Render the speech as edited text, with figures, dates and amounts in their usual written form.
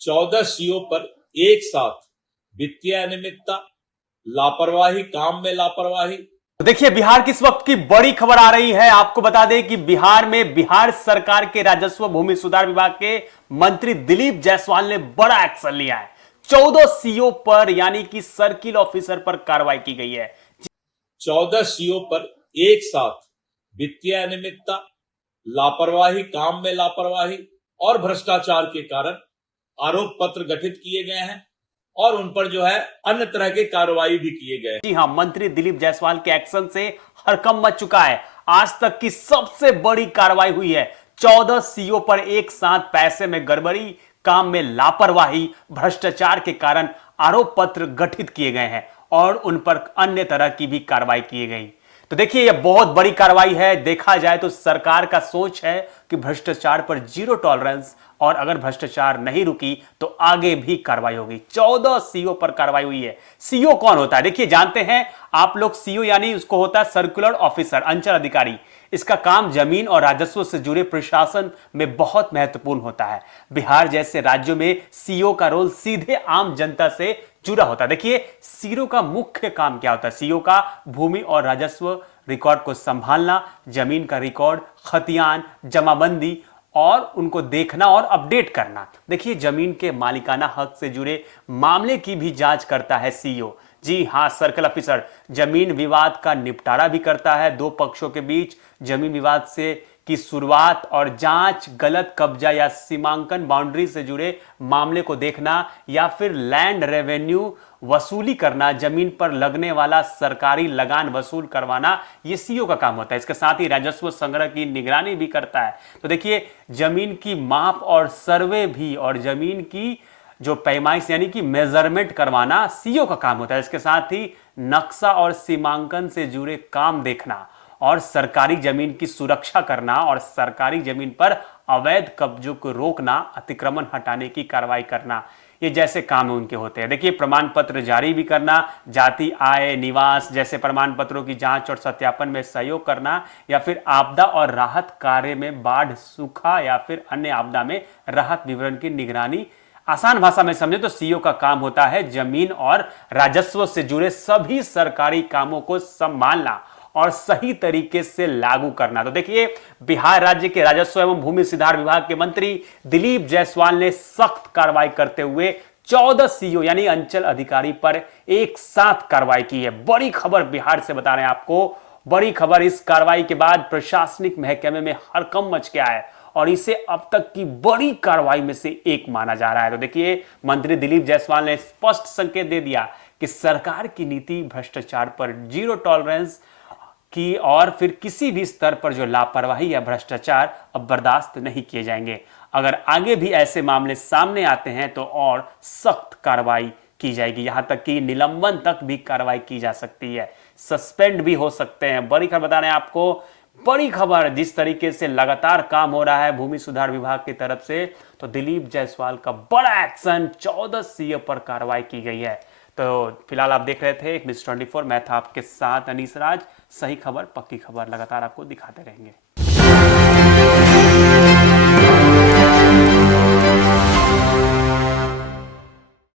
14 CO पर एक साथ वित्तीय अनियमितता, लापरवाही, काम में लापरवाही। तो देखिए, बिहार की इस वक्त की बड़ी खबर आ रही है। आपको बता दें कि बिहार में बिहार सरकार के राजस्व भूमि सुधार विभाग के मंत्री दिलीप जायसवाल ने बड़ा एक्शन लिया है। 14 सीओ पर यानी कि सर्किल ऑफिसर पर कार्रवाई की गई है। 14 सीओ पर एक साथ वित्तीय अनियमितता, लापरवाही, काम में लापरवाही और भ्रष्टाचार के कारण आरोप पत्र गठित किए गए हैं और उन पर जो है अन्य तरह की कार्रवाई भी किए गए। जी हां, मंत्री दिलीप जायसवाल के एक्शन से हड़कंप मच चुका है। आज तक की सबसे बड़ी कार्रवाई हुई है। 14 सीओ पर एक साथ पैसे में गड़बड़ी, काम में लापरवाही, भ्रष्टाचार के कारण आरोप पत्र गठित किए गए हैं और उन पर अन्य तरह की भी कार्रवाई की गई। तो देखिए, यह बहुत बड़ी कार्रवाई है। देखा जाए तो सरकार का सोच है कि भ्रष्टाचार पर जीरो टॉलरेंस, और अगर भ्रष्टाचार नहीं रुकी तो आगे भी कार्रवाई होगी। 14 सीओ पर कार्रवाई हुई है। सीओ कौन होता है? देखिए, जानते हैं आप लोग, सीओ यानी उसको होता है सर्कुलर ऑफिसर, अंचल अधिकारी। इसका काम जमीन और राजस्व से जुड़े प्रशासन में बहुत महत्वपूर्ण होता है। बिहार जैसे राज्यों में सीओ का रोल सीधे आम जनता से जुड़ा होता है। देखिए, सीओ का मुख्य काम क्या होता है? सीओ का भूमि और राजस्व रिकॉर्ड को संभालना, जमीन का रिकॉर्ड, खतियान, जमाबंदी और उनको देखना और अपडेट करना। देखिए, जमीन के मालिकाना हक से जुड़े मामले की भी जांच करता है सीईओ। जी हां, सर्कल ऑफिसर जमीन विवाद का निपटारा भी करता है। दो पक्षों के बीच जमीन विवाद से की शुरुआत और जांच, गलत कब्जा या सीमांकन बाउंड्री से जुड़े मामले को देखना या फिर लैंड रेवेन्यू वसूली करना, जमीन पर लगने वाला सरकारी लगान वसूल करवाना, यह सीईओ का काम होता है। इसके साथ ही राजस्व संग्रह की निगरानी भी करता है। तो देखिए, जमीन की माप और सर्वे भी और जमीन की जो पैमाइश यानी कि मेजरमेंट करवाना सीईओ का काम होता है। इसके साथ ही नक्शा और सीमांकन से जुड़े काम देखना और सरकारी जमीन की सुरक्षा करना और सरकारी जमीन पर अवैध कब्जों को रोकना, अतिक्रमण हटाने की कार्रवाई करना, ये जैसे काम उनके होते हैं। देखिए, प्रमाण पत्र जारी भी करना, जाति, आय, निवास जैसे प्रमाण पत्रों की जांच और सत्यापन में सहयोग करना, या फिर आपदा और राहत कार्य में बाढ़, सूखा या फिर अन्य आपदा में राहत विवरण की निगरानी। आसान भाषा में समझे तो सीईओ का काम होता है जमीन और राजस्व से जुड़े सभी सरकारी कामों को संभालना और सही तरीके से लागू करना। तो देखिए, बिहार राज्य के राजस्व एवं भूमि सुधार विभाग के मंत्री दिलीप जायसवाल ने सख्त कार्रवाई करते हुए 14 सीईओ यानी अंचल अधिकारी पर एक साथ कार्रवाई की है। बड़ी खबर बिहार से बता रहे हैं आपको, बड़ी खबर। इस कार्रवाई के बाद प्रशासनिक महकमे में हड़कंप मच गया है और इसे अब तक की बड़ी कार्रवाई में से एक माना जा रहा है। तो देखिए, मंत्री दिलीप जायसवाल ने स्पष्ट संकेत दे दिया कि सरकार की नीति भ्रष्टाचार पर जीरो टॉलरेंस की और फिर किसी भी स्तर पर जो लापरवाही या भ्रष्टाचार अब बर्दाश्त नहीं किए जाएंगे। अगर आगे भी ऐसे मामले सामने आते हैं तो और सख्त कार्रवाई की जाएगी, यहां तक कि निलंबन तक भी कार्रवाई की जा सकती है, सस्पेंड भी हो सकते हैं। बड़ी खबर बता रहे हैं आपको, बड़ी खबर। जिस तरीके से लगातार काम हो रहा है भूमि सुधार विभाग की तरफ से, तो दिलीप जायसवाल का बड़ा एक्शन, 14 सीओ पर कार्रवाई की गई है। तो फिलहाल आप देख रहे थे एक न्यूज़ 24, मैं था आपके साथ अनीस राज। सही खबर, पक्की खबर लगातार आपको दिखाते रहेंगे।